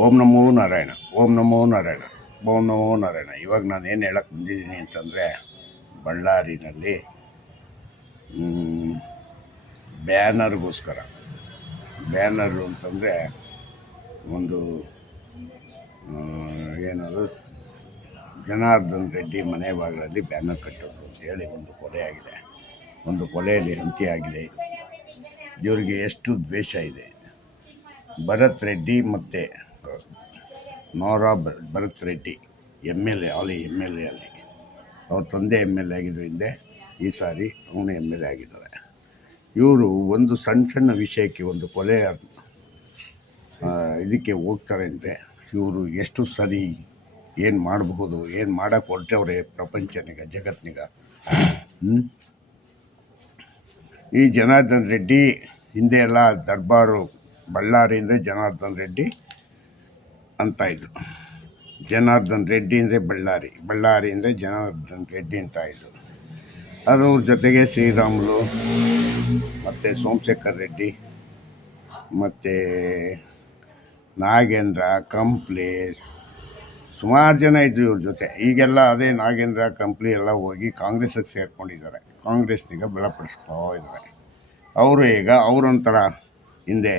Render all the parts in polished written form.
ಓಂ ನಮೋ ನಾರಾಯಣ, ಓಂ ನಮೋ ನಾರಾಯಣ, ಓಂ ನಮೋ ನಾರಾಯಣ. ಇವಾಗ ನಾನು ಏನು ಹೇಳಕ್ಕೆ ಬಂದಿದ್ದೀನಿ ಅಂತಂದರೆ, ಬಳ್ಳಾರಿನಲ್ಲಿ ಬ್ಯಾನರ್ಗೋಸ್ಕರ ಬ್ಯಾನರು ಅಂತಂದರೆ ಒಂದು ಏನದು ಜನಾರ್ದನ್ ರೆಡ್ಡಿ ಮನೆ ಬಾಗಿಲಲ್ಲಿ ಬ್ಯಾನರ್ ಕಟ್ಟೋದು ಅಂತೇಳಿ ಒಂದು ಕೊಲೆ ಆಗಿದೆ. ಒಂದು ಕೊಲೆಯಲ್ಲಿ ಹಂತೆ ಆಗಿದೆ. ಇವ್ರಿಗೆ ಎಷ್ಟು ದ್ವೇಷ ಇದೆ. ಭರತ್ ರೆಡ್ಡಿ ಮತ್ತು ನೋರಾ ಭರತ್ ರೆಡ್ಡಿ MLA, ಅಲ್ಲಿ MLA ಅಲ್ಲಿ ಅವ್ರ ತಂದೆ MLA ಆಗಿದ್ರು ಹಿಂದೆ. ಈ ಸಾರಿ ಅವನು MLA ಆಗಿದ್ದಾರೆ. ಇವರು ಒಂದು ಸಣ್ಣ ವಿಷಯಕ್ಕೆ ಒಂದು ಕೊಲೆ ಇದಕ್ಕೆ ಹೋಗ್ತಾರೆ ಅಂದರೆ ಇವರು ಎಷ್ಟು ಸರಿ, ಏನು ಮಾಡಬಹುದು, ಏನು ಮಾಡೋಕ್ಕೆ ಹೊರಟವ್ರೆ ಪ್ರಪಂಚನಿಗ, ಜಗತ್ತಿನಿಗ. ಈ ಜನಾರ್ದನ್ ರೆಡ್ಡಿ ಹಿಂದೆ ಎಲ್ಲ ದರ್ಬಾರು, ಬಳ್ಳಾರಿಯಿಂದ ಜನಾರ್ದನ್ ರೆಡ್ಡಿ ಅಂತ ಇದ್ರು. ಜನಾರ್ದನ್ ರೆಡ್ಡಿ ಅಂದರೆ ಬಳ್ಳಾರಿಯಿಂದ ಜನಾರ್ದನ್ ರೆಡ್ಡಿ ಅಂತ ಇದ್ರು. ಅದು ಅವ್ರ ಜೊತೆಗೆ ಶ್ರೀರಾಮುಲು ಮತ್ತು ಸೋಮಶೇಖರ್ ರೆಡ್ಡಿ ಮತ್ತು ನಾಗೇಂದ್ರ ಕಂಪ್ಲೇಸ್ ಸುಮಾರು ಜನ ಇದ್ದರು ಇವ್ರ ಜೊತೆ. ಈಗೆಲ್ಲ ಅದೇ ನಾಗೇಂದ್ರ ಕಂಪ್ಲಿ ಎಲ್ಲ ಹೋಗಿ ಕಾಂಗ್ರೆಸ್ಸಿಗೆ ಸೇರ್ಕೊಂಡಿದ್ದಾರೆ. ಕಾಂಗ್ರೆಸ್ನಿಗೆ ಬಲಪಡಿಸ್ತಾ ಇದ್ದಾರೆ. ಅವರು ಈಗ ಅವರೊಂಥರ ಹಿಂದೆ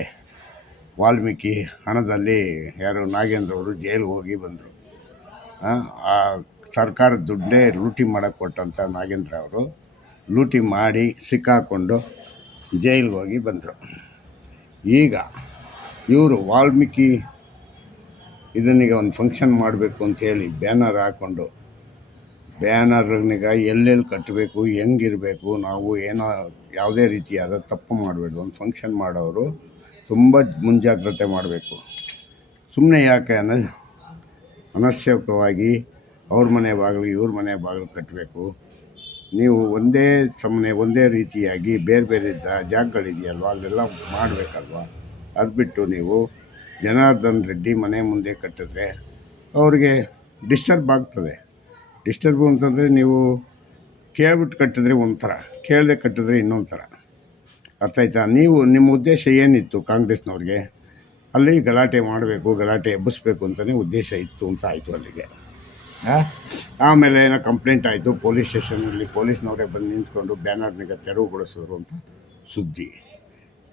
ವಾಲ್ಮೀಕಿ ಹಣದಲ್ಲಿ ಯಾರು ನಾಗೇಂದ್ರ ಅವರು ಜೈಲಿಗೆ ಹೋಗಿ ಬಂದರು. ಆ ಸರ್ಕಾರದ ದುಡ್ಡೇ ಲೂಟಿ ಮಾಡೋಕ್ಕೆ ಕೊಟ್ಟಂಥ ನಾಗೇಂದ್ರ ಅವರು ಲೂಟಿ ಮಾಡಿ ಸಿಕ್ಕಾಕೊಂಡು ಜೈಲಿಗೆ ಹೋಗಿ ಬಂದರು. ಈಗ ಇವರು ವಾಲ್ಮೀಕಿ ಇದನ್ನೀಗ ಒಂದು ಫಂಕ್ಷನ್ ಮಾಡಬೇಕು ಅಂಥೇಳಿ ಬ್ಯಾನರ್ ಹಾಕ್ಕೊಂಡು, ಬ್ಯಾನರ್ನಿಗೆ ಎಲ್ಲೆಲ್ಲಿ ಕಟ್ಟಬೇಕು, ಹೆಂಗಿರಬೇಕು, ನಾವು ಏನೋ ಯಾವುದೇ ರೀತಿಯಾದ ತಪ್ಪು ಮಾಡಬೇಡಿ. ಒಂದು ಫಂಕ್ಷನ್ ಮಾಡೋರು ತುಂಬ ಮುಂಜಾಗ್ರತೆ ಮಾಡಬೇಕು. ಸುಮ್ಮನೆ ಯಾಕೆ ಅನವಶ್ಯಕವಾಗಿ ಅವ್ರ ಮನೆ ಬಾಗಿಲು ಇವ್ರ ಮನೆ ಬಾಗಿಲು ಕಟ್ಟಬೇಕು. ನೀವು ಒಂದೇ ಸಮನೆ ಒಂದೇ ರೀತಿಯಾಗಿ ಬೇರೆ ಬೇರೆ ಜಾಗಗಳಿದೆಯಲ್ವ, ಅಲ್ಲೆಲ್ಲ ಮಾಡಬೇಕಲ್ವ. ಅದು ಬಿಟ್ಟು ನೀವು ಜನಾರ್ದನ್ ರೆಡ್ಡಿ ಮನೆ ಮುಂದೆ ಕಟ್ಟಿದ್ರೆ ಅವ್ರಿಗೆ ಡಿಸ್ಟರ್ಬ್ ಆಗ್ತದೆ. ಡಿಸ್ಟರ್ಬು ಅಂತಂದರೆ ನೀವು ಕೇಳ್ಬಿಟ್ಟು ಕಟ್ಟಿದ್ರೆ ಒಂಥರ, ಕೇಳದೆ ಕಟ್ಟಿದ್ರೆ ಇನ್ನೊಂದು ಥರ. ಅರ್ಥ ಆಯ್ತಾ? ನೀವು ನಿಮ್ಮ ಉದ್ದೇಶ ಏನಿತ್ತು? ಕಾಂಗ್ರೆಸ್ನವ್ರಿಗೆ ಅಲ್ಲಿ ಗಲಾಟೆ ಮಾಡಬೇಕು, ಗಲಾಟೆ ಎಬ್ಬಿಸ್ಬೇಕು ಅಂತಲೇ ಉದ್ದೇಶ ಇತ್ತು ಅಂತ ಆಯಿತು ಅಲ್ಲಿಗೆ. ಆಮೇಲೆ ಏನೋ ಕಂಪ್ಲೇಂಟ್ ಆಯಿತು ಪೊಲೀಸ್ ಸ್ಟೇಷನಲ್ಲಿ. ಪೊಲೀಸ್ನವರೇ ಬಂದು ನಿಂತ್ಕೊಂಡು ಬ್ಯಾನರ್ನಿಗೆ ತೆರವುಗೊಳಿಸಿದ್ರು ಅಂತ ಸುದ್ದಿ.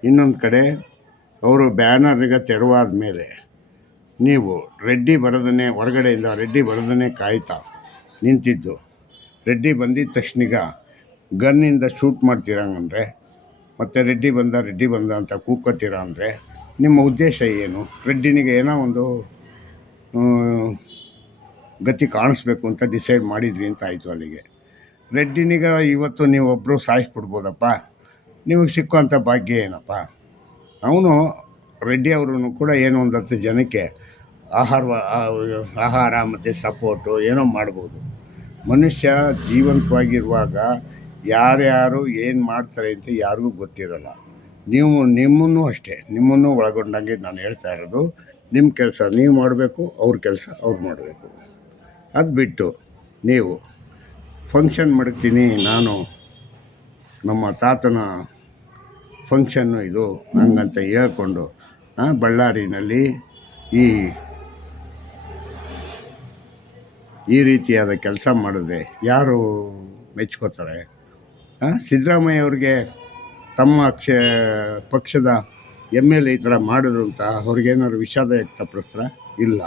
ಇನ್ನೊಂದು ಕಡೆ ಅವರು ಬ್ಯಾನರ್ನಿಗೆ ತೆರವಾದ ಮೇಲೆ ನೀವು ರೆಡ್ಡಿ ಬರೋದನ್ನೇ, ಹೊರಗಡೆಯಿಂದ ರೆಡ್ಡಿ ಬರೋದನ್ನೇ ಕಾಯ್ತಾ ನಿಂತಿದ್ದು, ರೆಡ್ಡಿ ಬಂದಿದ್ದ ತಕ್ಷಣ ಗನ್ನಿಂದ ಶೂಟ್ ಮಾಡ್ತೀರಂಗಂದರೆ, ಮತ್ತು ರೆಡ್ಡಿ ಬಂದ ಅಂತ ಕೂಗ್ಕೋತೀರ ಅಂದರೆ ನಿಮ್ಮ ಉದ್ದೇಶ ಏನು? ರೆಡ್ಡಿನಿಗೆ ಏನೋ ಒಂದು ಗತಿ ಕಾಣಿಸ್ಬೇಕು ಅಂತ ಡಿಸೈಡ್ ಮಾಡಿದ್ವಿ ಅಂತ ಆಯಿತು ಅಲ್ಲಿಗೆ. ರೆಡ್ಡಿನಿಗ ಇವತ್ತು ನೀವೊಬ್ಬರು ಸಾಯಿಸ್ಬಿಡ್ಬೋದಪ್ಪ, ನಿಮಗೆ ಸಿಕ್ಕುವಂಥ ಭಾಗ್ಯ ಏನಪ್ಪ? ಅವನು ರೆಡ್ಡಿ ಅವರು ಕೂಡ ಏನೋ ಒಂದು 10 ಜನಕ್ಕೆ ಆಹಾರ ಮತ್ತು ಸಪೋರ್ಟು ಏನೋ ಮಾಡ್ಬೋದು. ಮನುಷ್ಯ ಜೀವಂತವಾಗಿರುವಾಗ ಯಾರ್ಯಾರು ಏನು ಮಾಡ್ತಾರೆ ಅಂತ ಯಾರಿಗೂ ಗೊತ್ತಿರೋಲ್ಲ. ನಿಮ್ಮನ್ನು ಅಷ್ಟೇ, ನಿಮ್ಮನ್ನು ಒಳಗೊಂಡಂಗೆ ನಾನು ಹೇಳ್ತಾ ಇರೋದು. ನಿಮ್ಮ ಕೆಲಸ ನೀವು ಮಾಡಬೇಕು, ಅವ್ರ ಕೆಲಸ ಅವ್ರು ಮಾಡಬೇಕು. ಅದು ಬಿಟ್ಟು ನೀವು ಫಂಕ್ಷನ್ ಮಾಡ್ತೀನಿ, ನಾನು ನಮ್ಮ ತಾತನ ಫಂಕ್ಷನ್ನು ಇದು ಹಂಗಂತ ಹೇಳ್ಕೊಂಡು ಬಳ್ಳಾರಿನಲ್ಲಿ ಈ ರೀತಿಯಾದ ಕೆಲಸ ಮಾಡಿದ್ರೆ ಯಾರು ಮೆಚ್ಕೋತಾರೆ? ಸಿದ್ದರಾಮಯ್ಯ ಅವ್ರಿಗೆ ತಮ್ಮ ಪಕ್ಷದ MLA ಈ ಥರ ಮಾಡಿದ್ರು ಅಂತ ಅವ್ರಿಗೇನಾದ್ರು ವಿಷಾದ ವ್ಯಕ್ತಪಡಿಸ್ರ? ಇಲ್ಲ.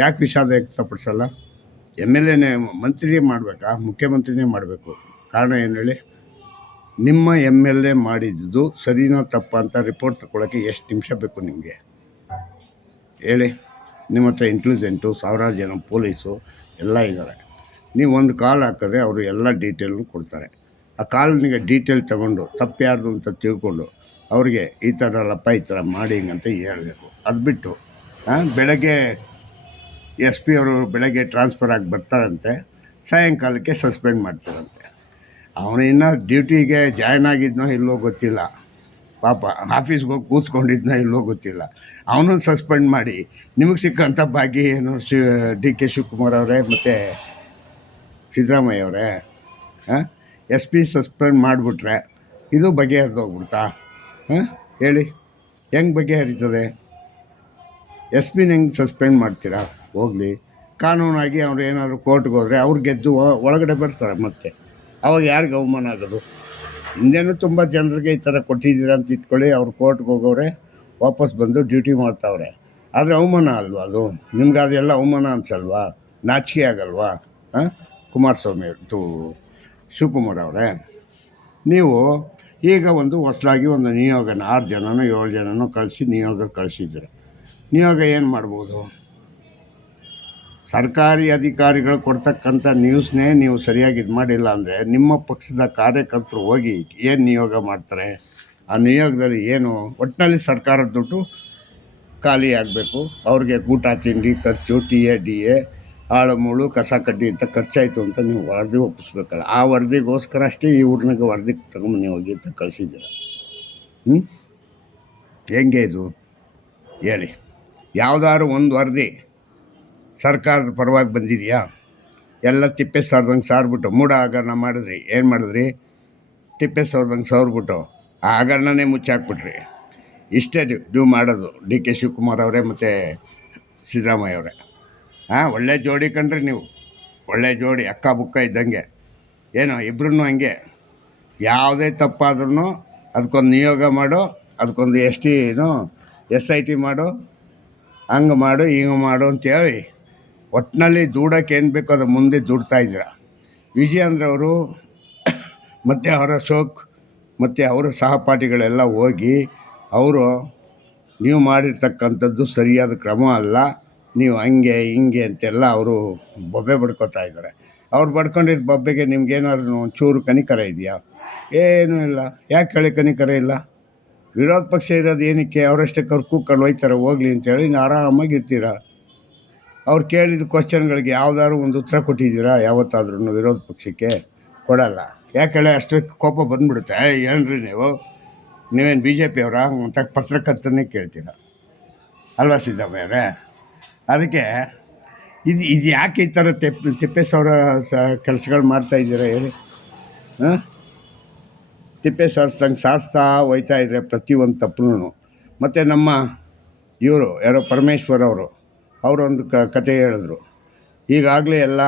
ಯಾಕೆ ವಿಷಾದ ವ್ಯಕ್ತಪಡಿಸಲ್ಲ? MLAನೇ ಮಂತ್ರಿಯೇ ಮಾಡಬೇಕಾ? ಮುಖ್ಯಮಂತ್ರಿನೇ ಮಾಡಬೇಕು. ಕಾರಣ ಏನು ಹೇಳಿ? ನಿಮ್ಮ MLA ಮಾಡಿದ್ದು ಸರಿನೋ ತಪ್ಪ ಅಂತ ರಿಪೋರ್ಟ್ ತಗೊಳ್ಳೋಕ್ಕೆ ಎಷ್ಟು ನಿಮಿಷ ಬೇಕು ನಿಮಗೆ ಹೇಳಿ? ನಿಮ್ಮ ಹತ್ರ ಇಂಟೆಲಿಜೆಂಟು, ಸಾವಿರಾರು ಜನ ಪೊಲೀಸು ಎಲ್ಲ ಇದ್ದಾರೆ. ನೀವು ಒಂದು ಕಾಲ್ ಹಾಕಿದ್ರೆ ಅವರು ಎಲ್ಲ ಡೀಟೇಲ್ನು ಕೊಡ್ತಾರೆ. ಆ ಕಾಲ್ನಿಗೆ ಡೀಟೇಲ್ ತೊಗೊಂಡು ತಪ್ಪು ಯಾರ್ದು ಅಂತ ತಿಳ್ಕೊಂಡು ಅವ್ರಿಗೆ ಈ ಥರ ಅಲ್ಲಪ್ಪ, ಈ ಥರ ಮಾಡಿ ಹಿಂಗಂತ ಹೇಳಬೇಕು. ಅದು ಬಿಟ್ಟು ಬೆಳಗ್ಗೆ SP ಅವರು ಬೆಳಗ್ಗೆ ಟ್ರಾನ್ಸ್ಫರ್ ಆಗಿ ಬರ್ತಾರಂತೆ, ಸಾಯಂಕಾಲಕ್ಕೆ ಸಸ್ಪೆಂಡ್ ಮಾಡ್ತಾರಂತೆ. ಅವನು ಇನ್ನೂ ಡ್ಯೂಟಿಗೆ ಜಾಯ್ನ್ ಆಗಿದ್ನೋ ಇಲ್ಲೋ ಗೊತ್ತಿಲ್ಲ, ಪಾಪ ಆಫೀಸ್ಗೆ ಹೋಗಿ ಕೂತ್ಕೊಂಡಿದ್ನೋ ಇಲ್ಲೋ ಗೊತ್ತಿಲ್ಲ. ಅವನನ್ನು ಸಸ್ಪೆಂಡ್ ಮಾಡಿ ನಿಮಗೆ ಸಿಕ್ಕಂಥ ಭಾಗ್ಯ ಏನು? DK ಶಿವಕುಮಾರ್ ಅವರೇ ಮತ್ತು ಸಿದ್ದರಾಮಯ್ಯ ಅವರೇ, SP ಸಸ್ಪೆಂಡ್ ಮಾಡಿಬಿಟ್ರೆ ಇದು ಬಗೆಹರಿದೋಗ್ಬಿಡ್ತಾ? ಹೇಳಿ, ಹೆಂಗೆ ಬಗೆಹರಿತದೆ? ಎಸ್ ಪಿನ ಹೆಂಗೆ ಸಸ್ಪೆಂಡ್ ಮಾಡ್ತೀರಾ? ಹೋಗಲಿ, ಕಾನೂನಾಗಿ ಅವ್ರು ಏನಾದ್ರು ಕೋರ್ಟ್ಗೆ ಹೋದರೆ ಅವ್ರು ಗೆದ್ದು ಒಳಗಡೆ ಬರ್ತಾರೆ. ಮತ್ತೆ ಅವಾಗ ಯಾರಿಗೆ ಅವಮಾನ ಆಗೋದು? ಹಿಂದೆನೂ ತುಂಬ ಜನರಿಗೆ ಈ ಥರ ಕೊಟ್ಟಿದ್ದೀರ ಅಂತ ಇಟ್ಕೊಳ್ಳಿ, ಅವ್ರು ಕೋರ್ಟ್ಗೆ ಹೋಗೋರೆ, ವಾಪಸ್ ಬಂದು ಡ್ಯೂಟಿ ಮಾಡ್ತಾವ್ರೆ. ಆದರೆ ಅವಮಾನ ಅಲ್ವಾ ಅದು? ನಿಮ್ಗೆ ಅದೆಲ್ಲ ಅವಮಾನ ಅನ್ಸಲ್ವಾ? ನಾಚಿಕೆ ಆಗಲ್ವಾ? ಹಾಂ, ಕುಮಾರಸ್ವಾಮಿ ಶಿವಕುಮಾರ್ ಅವರೇ, ನೀವು ಈಗ ಒಂದು ಹೊಸದಾಗಿ ಒಂದು ನಿಯೋಗನ 6 ಜನನೋ 7 ಜನನೋ ಕಳಿಸಿ ನಿಯೋಗ ಕಳಿಸಿದ್ದೀರ. ನಿಯೋಗ ಏನು ಮಾಡ್ಬೋದು? ಸರ್ಕಾರಿ ಅಧಿಕಾರಿಗಳು ಕೊಡ್ತಕ್ಕಂಥ ನ್ಯೂಸ್ನೇ ನೀವು ಸರಿಯಾಗಿ ಇದು ಮಾಡಿಲ್ಲ ಅಂದರೆ ನಿಮ್ಮ ಪಕ್ಷದ ಕಾರ್ಯಕರ್ತರು ಹೋಗಿ ಏನು ನಿಯೋಗ ಮಾಡ್ತಾರೆ? ಆ ನಿಯೋಗದಲ್ಲಿ ಏನು? ಒಟ್ಟಿನಲ್ಲಿ ಸರ್ಕಾರದ ದುಡ್ಡು ಖಾಲಿ ಆಗಬೇಕು, ಅವ್ರಿಗೆ ಊಟ ತಿಂಡಿ ಖರ್ಚು, ಟಿ ಎ ಡಿ ಎ ಆಳು ಮುಳು ಕಸ ಕಡ್ಡಿ ಅಂತ ಖರ್ಚಾಯಿತು ಅಂತ ನೀವು ವರದಿ ಒಪ್ಪಿಸ್ಬೇಕಲ್ಲ. ಆ ವರದಿಗೋಸ್ಕರ ಅಷ್ಟೇ ಇವ್ರನ್ನಾಗ ವರದಿ ತಗೊಂಬನ್ನಿ ಹೋಗಿ ಅಂತ ಕಳಿಸಿದ್ದೀರ. ಹೆಂಗೆ ಇದು ಹೇಳಿ? ಯಾವುದಾದ್ರು ಒಂದು ವರದಿ ಸರ್ಕಾರದ ಪರವಾಗಿ ಬಂದಿದೆಯಾ? ಎಲ್ಲ ತಿಪ್ಪೆ ಸಾರ್ದಂಗೆ ಸಾರ್ಬಿಟ್ಟು ಮೂಢ ಹಗರಣ ಮಾಡಿದ್ರಿ. ಏನು ಮಾಡಿದ್ರಿ? ತಿಪ್ಪೆ ಸಾರ್ದಂಗೆ ಸಾರ್ಬಿಟ್ಟು ಆ ಹಗರಣನೇ ಮುಚ್ಚಾಕ್ಬಿಟ್ರಿ. ಇಷ್ಟೇ ನೀವು ಮಾಡೋದು, ಡಿ ಕೆ ಶಿವಕುಮಾರ್ ಅವರೇ ಮತ್ತು ಸಿದ್ದರಾಮಯ್ಯ ಅವರೇ. ಒಳ್ಳೆ ಜೋಡಿ ಕಂಡ್ರಿ ನೀವು, ಒಳ್ಳೆ ಜೋಡಿ, ಅಕ್ಕ ಬುಕ್ಕ ಇದ್ದಂಗೆ. ಏನೋ ಇಬ್ಬರೂ ಹಂಗೆ, ಯಾವುದೇ ತಪ್ಪಾದ್ರೂ ಅದಕ್ಕೊಂದು ನಿಯೋಗ ಮಾಡೋ, ಅದಕ್ಕೊಂದು SIT ಮಾಡೋ, ಹಂಗೆ ಮಾಡು ಹಿಂಗೆ ಮಾಡು ಅಂತೇಳಿ ಒಟ್ಟಿನಲ್ಲಿ ದುಡೋಕೆ ಏನು ಬೇಕೋ ಅದು ಮುಂದೆ ದುಡ್ತಾಯಿದ್ದೀರ. ವಿಜಯೇಂದ್ರ ಮತ್ತು ಅವರ ಅಶೋಕ್ ಮತ್ತು ಅವರ ಸಹಪಾಠಿಗಳೆಲ್ಲ ಹೋಗಿ ಅವರು ನೀವು ಮಾಡಿರ್ತಕ್ಕಂಥದ್ದು ಸರಿಯಾದ ಕ್ರಮ ಅಲ್ಲ, ನೀವು ಹಂಗೆ ಹಿಂಗೆ ಅಂತೆಲ್ಲ ಅವರು ಬೊಬ್ಬೆ ಬಡ್ಕೊತಾ ಇದ್ದಾರೆ. ಅವ್ರು ಬಡ್ಕೊಂಡಿದ್ದ ಬೊಬ್ಬೆಗೆ ನಿಮ್ಗೇನಾದ್ರು ಒಂಚೂರು ಕನಿಕರ ಇದೆಯಾ? ಏನೂ ಇಲ್ಲ. ಯಾಕೆ ಹೇಳಿ ಕನಿಕರ ಇಲ್ಲ? ವಿರೋಧ ಪಕ್ಷ ಇರೋದು ಏನಕ್ಕೆ? ಅವರಷ್ಟಕ್ಕೆ ಅವ್ರು ಕೂತ್ಕೊಂಡು ಹೋಯ್ತಾರೆ, ಹೋಗ್ಲಿ ಅಂತೇಳಿ ಇನ್ನು ಆರಾಮಾಗಿರ್ತೀರ. ಅವ್ರು ಕೇಳಿದ ಕ್ವಶನ್ಗಳಿಗೆ ಯಾವ್ದಾದ್ರು ಒಂದು ಉತ್ತರ ಕೊಟ್ಟಿದ್ದೀರಾ ಯಾವತ್ತಾದ್ರೂ? ವಿರೋಧ ಪಕ್ಷಕ್ಕೆ ಕೊಡಲ್ಲ. ಯಾಕೆ ಹೇಳಿ? ಅಷ್ಟಕ್ಕೆ ಕೋಪ ಬಂದುಬಿಡುತ್ತೆ. ಏನ್ರಿ ನೀವೇನು BJP ಅವರಾ ಅಂತ ಪತ್ರಕರ್ತನೇ ಕೇಳ್ತೀರ ಅಲ್ವಾ ಸಿದ್ದರಾಮಯ್ಯರೇ? ಅದಕ್ಕೆ ಇದು ಯಾಕೆ ಈ ಥರ ತಿಪ್ಪೇಸ್ವರ ಕೆಲಸಗಳು ಮಾಡ್ತಾಯಿದ್ದೀರಾ ಹೇಳಿ? ತಿಪ್ಪೆ ಸಾರಿಸ್ತಾ ಹೋಯ್ತಾ ಇದ್ರೆ ಪ್ರತಿಯೊಂದು ತಪ್ಪು. ಮತ್ತು ನಮ್ಮ ಇವರು ಯಾರೋ ಪರಮೇಶ್ವರ್ ಅವರೊಂದು ಕತೆ ಹೇಳಿದ್ರು. ಈಗಾಗಲೇ ಎಲ್ಲ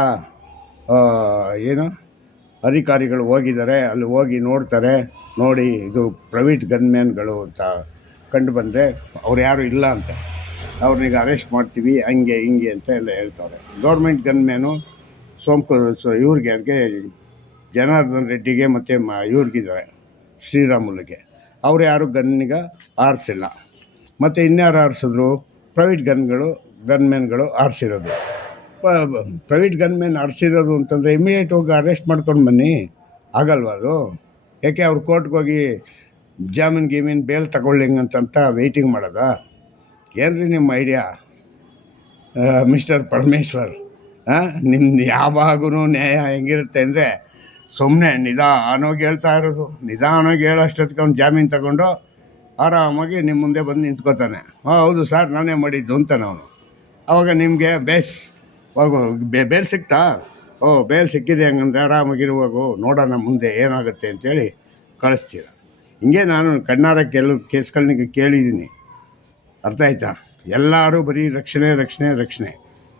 ಅಧಿಕಾರಿಗಳು ಹೋಗಿದ್ದಾರೆ, ಅಲ್ಲಿ ಹೋಗಿ ನೋಡ್ತಾರೆ. ನೋಡಿ ಇದು ಪ್ರೈವೇಟ್ ಗನ್ಮ್ಯಾನ್ಗಳು ಅಂತ ಕಂಡು ಬಂದರೆ ಅವ್ರು ಯಾರು ಇಲ್ಲ ಅಂತ, ಅವ್ರನ್ನೀಗ ಅರೆಸ್ಟ್ ಮಾಡ್ತೀವಿ ಹಂಗೆ ಹಿಂಗೆ ಅಂತ ಎಲ್ಲ ಹೇಳ್ತಾರೆ. ಗೌರ್ಮೆಂಟ್ ಗನ್ಮ್ಯಾನು ಇವ್ರಿಗೆ ಜನಾರ್ದನ್ ರೆಡ್ಡಿಗೆ ಮತ್ತು ಇವ್ರಿಗಿದ್ದಾರೆ ಶ್ರೀರಾಮುಲುಗೆ, ಅವ್ರು ಯಾರು ಗನ್ನಿಗೆ ಆರಿಸಿಲ್ಲ. ಮತ್ತು ಇನ್ಯಾರು ಆರಿಸಿದ್ರು? ಪ್ರೈವೇಟ್ ಗನ್ಮ್ಯಾನ್ಗಳು ಆರಿಸಿರೋದು. ಪ್ರೈವೇಟ್ ಗನ್ಮ್ಯಾನ್ ಆರಿಸಿರೋದು ಅಂತಂದರೆ ಇಮಿಡಿಯೇಟ್ ಹೋಗಿ ಅರೆಸ್ಟ್ ಮಾಡ್ಕೊಂಡು ಬನ್ನಿ. ಆಗಲ್ವ ಅದು? ಯಾಕೆ ಅವ್ರು ಕೋರ್ಟ್ಗೆ ಹೋಗಿ ಜಾಮೀನು ಬೇಲ್ ತಗೊಳ್ಳಿಂಗಂತ ವೆಯ್ಟಿಂಗ್ ಮಾಡೋದಾ? ಏನ್ರಿ ನಿಮ್ಮ ಐಡಿಯಾ ಮಿಸ್ಟರ್ ಪರಮೇಶ್ವರ್? ನಿಮ್ದು ಯಾವಾಗೂ ನ್ಯಾಯ ಹೆಂಗಿರುತ್ತೆ ಅಂದರೆ ಸುಮ್ಮನೆ ನಿಧಾನವಾಗಿ ಹೇಳ್ತಾ ಇರೋದು. ನಿಧಾನವಾಗಿ ಹೇಳೋಷ್ಟೊತ್ತಿಗೆ ಅವ್ನು ಜಾಮೀನು ತಗೊಂಡು ಆರಾಮಾಗಿ ನಿಮ್ಮ ಮುಂದೆ ಬಂದು ನಿಂತ್ಕೋತಾನೆ. ಹೌದು ಸರ್ ನಾನೇ ಮಾಡಿದ್ದು ಅಂತಾನೆ ಅವನು. ಆವಾಗ ನಿಮಗೆ ಬೇಲ್ ಸಿಗ್ತಾ? ಬೇಲ್ ಸಿಕ್ಕಿದೆ ಹಂಗಂದ್ರೆ ಆರಾಮಾಗಿರುವಾಗು ನೋಡೋಣ ಮುಂದೆ ಏನಾಗುತ್ತೆ ಅಂತೇಳಿ ಕಳಿಸ್ತೀರ. ಹಿಂಗೆ ನಾನು ಕಣ್ಣಾರ ಕೆಲವು ಕೇಸ್ಗಳನ್ನ ಕೇಳಿದ್ದೀನಿ. ಅರ್ಥ ಆಯ್ತಾ? ಎಲ್ಲರೂ ಬರೀ ರಕ್ಷಣೆ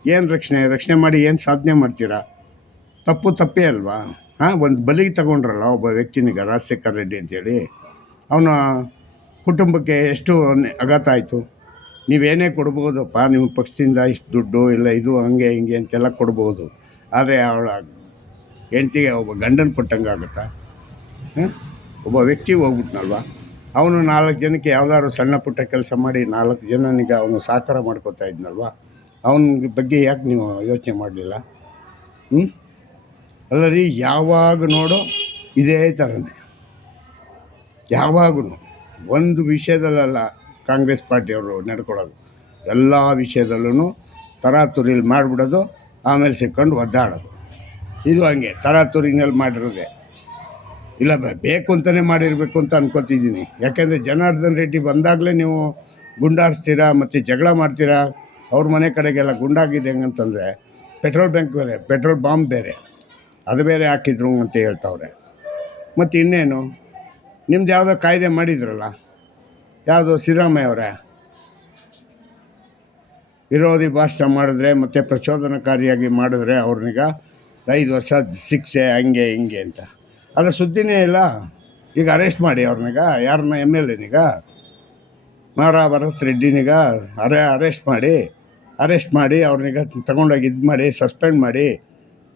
ಏನು ರಕ್ಷಣೆ ಮಾಡಿ ಏನು ಸಾಧನೆ ಮಾಡ್ತೀರಾ? ತಪ್ಪೇ ಅಲ್ವಾ? ಒಂದು ಬಲಿಗೆ ತಗೊಂಡ್ರಲ್ಲ ಒಬ್ಬ ವ್ಯಕ್ತಿನಿಗೆ, ರಾಜಶೇಖರ್ ರೆಡ್ಡಿ ಅಂತೇಳಿ, ಅವನ ಕುಟುಂಬಕ್ಕೆ ಎಷ್ಟು ಆಘಾತ ಆಯಿತು. ನೀವೇನೇ ಕೊಡ್ಬೋದಪ್ಪ ನಿಮ್ಮ ಪಕ್ಷದಿಂದ ಇಷ್ಟು ದುಡ್ಡು ಇಲ್ಲ ಇದು ಹಂಗೆ ಹಿಂಗೆ ಅಂತೆಲ್ಲ ಕೊಡ್ಬೋದು. ಆದರೆ ಅವಳ ಹೆಂಡ್ತಿಗೆ ಒಬ್ಬ ಗಂಡನ ಕೊಟ್ಟಂಗೆ ಆಗುತ್ತಾ? ಒಬ್ಬ ವ್ಯಕ್ತಿ ಹೋಗ್ಬಿಟ್ನಲ್ವ, ಅವನು 4 ಜನಕ್ಕೆ ಯಾವುದಾದ್ರು ಸಣ್ಣ ಪುಟ್ಟ ಕೆಲಸ ಮಾಡಿ 4 ಜನನಿಗೆ ಅವನು ಸಹಕಾರ ಮಾಡ್ಕೋತಾ ಇದ್ನಲ್ವ, ಅವನ ಬಗ್ಗೆ ಯಾಕೆ ನೀವು ಯೋಚನೆ ಮಾಡಲಿಲ್ಲ? ಅಲ್ಲ ರೀ, ಯಾವಾಗ ನೋಡೋ ಇದೇ ಥರನೇ. ಯಾವಾಗೂ ಒಂದು ವಿಷಯದಲ್ಲ ಕಾಂಗ್ರೆಸ್ ಪಾರ್ಟಿಯವರು ನಡ್ಕೊಳ್ಳೋದು. ಎಲ್ಲ ವಿಷಯದಲ್ಲೂ ತರಾತುರಿಲಿ ಮಾಡಿಬಿಡೋದು, ಆಮೇಲೆ ಸಿಕ್ಕೊಂಡು ಒದ್ದಾಡೋದು. ಇದು ಹಂಗೆ ತರಾತುರಿನಲ್ಲಿ ಮಾಡಿರೋದೆ. ಇಲ್ಲ ಬೇಕು ಅಂತಲೇ ಮಾಡಿರಬೇಕು ಅಂತ ಅನ್ಕೋತಿದ್ದೀನಿ. ಯಾಕೆಂದರೆ ಜನಾರ್ದನ್ ರೆಡ್ಡಿ ಬಂದಾಗಲೇ ನೀವು ಗುಂಡಾರಿಸ್ತೀರಾ ಮತ್ತು ಜಗಳ ಮಾಡ್ತೀರಾ. ಅವ್ರ ಮನೆ ಕಡೆಗೆಲ್ಲ ಗುಂಡಾಗಿದೆ ಹೆಂಗಂತಂದರೆ ಪೆಟ್ರೋಲ್ ಬಾಂಬ್ ಬೇರೆ, ಅದು ಬೇರೆ ಹಾಕಿದ್ರು ಅಂತ ಹೇಳ್ತಾವ್ರೆ. ಮತ್ತು ಇನ್ನೇನು, ನಿಮ್ದು ಯಾವುದೋ ಕಾಯ್ದೆ ಮಾಡಿದ್ರಲ್ಲ, ಯಾವುದು ಸಿದ್ದರಾಮಯ್ಯ ಅವರೇ, ವಿರೋಧಿ ಭಾಷಣ ಮಾಡಿದ್ರೆ ಮತ್ತು ಪ್ರಚೋದನಕಾರಿಯಾಗಿ ಮಾಡಿದ್ರೆ ಅವ್ರನ್ನೀಗ 5 ವರ್ಷ ಶಿಕ್ಷೆ ಹಂಗೆ ಹಿಂಗೆ ಅಂತ. ಅದು ಸುದ್ದಿನೇ ಇಲ್ಲ. ಈಗ ಅರೆಸ್ಟ್ ಮಾಡಿ ಅವ್ರನ್ನೀಗ ಯಾರನ್ನ MLAನೀಗ ನಾರಾ ಭರತ್ ರೆಡ್ಡಿನೀಗ ಅರೆಸ್ಟ್ ಮಾಡಿ ಅವ್ರನ್ನೀಗ ತಗೊಂಡೋಗಿ ಇದು ಮಾಡಿ ಸಸ್ಪೆಂಡ್ ಮಾಡಿ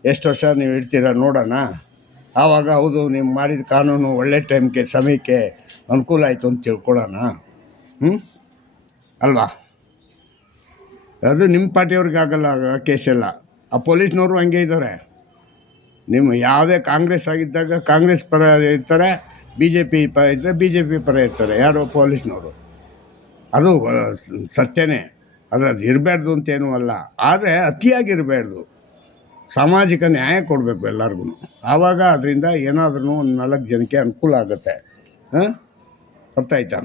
ಎಷ್ಟು ವರ್ಷ ನೀವು ಇಡ್ತೀರ ನೋಡೋಣ. ಆವಾಗ ಹೌದು ನೀವು ಮಾಡಿದ ಕಾನೂನು ಒಳ್ಳೆ ಟೈಮ್ಗೆ ಸಮಯಕ್ಕೆ ಅನುಕೂಲ ಆಯಿತು ಅಂತ ತಿಳ್ಕೊಳ್ಳೋಣ. ಅಲ್ವಾ? ಅದು ನಿಮ್ಮ ಪಾರ್ಟಿಯವ್ರಿಗೆ ಆಗಲ್ಲ ಕೇಸೆಲ್ಲ. ಆ ಪೊಲೀಸ್ನವರು ಹಂಗೆ ಇದ್ದಾರೆ. ನಿಮ್ಮ ಯಾವುದೇ ಕಾಂಗ್ರೆಸ್ ಆಗಿದ್ದಾಗ ಕಾಂಗ್ರೆಸ್ ಪರ ಇರ್ತಾರೆ, BJP ಪರ ಇದ್ದರೆ BJP ಪರ ಇರ್ತಾರೆ ಯಾರು ಪೊಲೀಸ್ನವರು. ಅದು ಸತ್ಯನೇ, ಅದು ಇರಬಾರ್ದು ಅಂತೇನೂ ಅಲ್ಲ. ಆದರೆ ಅತಿಯಾಗಿರಬಾರ್ದು. ಸಾಮಾಜಿಕ ನ್ಯಾಯ ಕೊಡಬೇಕು ಎಲ್ಲರಿಗೂ. ಆವಾಗ ಅದರಿಂದ ಏನಾದ್ರೂ ಒಂದು 4 ಜನಕ್ಕೆ ಅನುಕೂಲ ಆಗುತ್ತೆ. ಅರ್ಥ ಆಯ್ತಾ?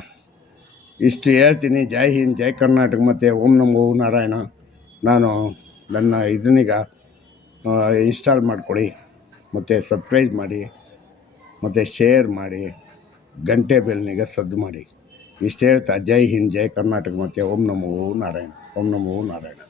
ಇಷ್ಟು ಹೇಳ್ತೀನಿ. ಜೈ ಹಿಂದ್, ಜೈ ಕರ್ನಾಟಕ ಮತ್ತು ಓಂ ನಮೋ ನಾರಾಯಣ. ನಾನು ನನ್ನ ಇದನ್ನೀಗ ಇನ್ಸ್ಟಾಲ್ ಮಾಡಿಕೊಡಿ ಮತ್ತು ಸಬ್ಸ್ಕ್ರೈಬ್ ಮಾಡಿ ಮತ್ತು ಶೇರ್ ಮಾಡಿ, ಗಂಟೆ ಬೆಲ್ನಿಗೆ ಸದ್ದು ಮಾಡಿ. ಇಷ್ಟು ಹೇಳ್ತಾ ಜೈ ಹಿಂದ್, ಜೈ ಕರ್ನಾಟಕ ಮತ್ತು ಓಂ ನಮೋ ನಾರಾಯಣ. ಓಂ ನಮೋ ನಾರಾಯಣ.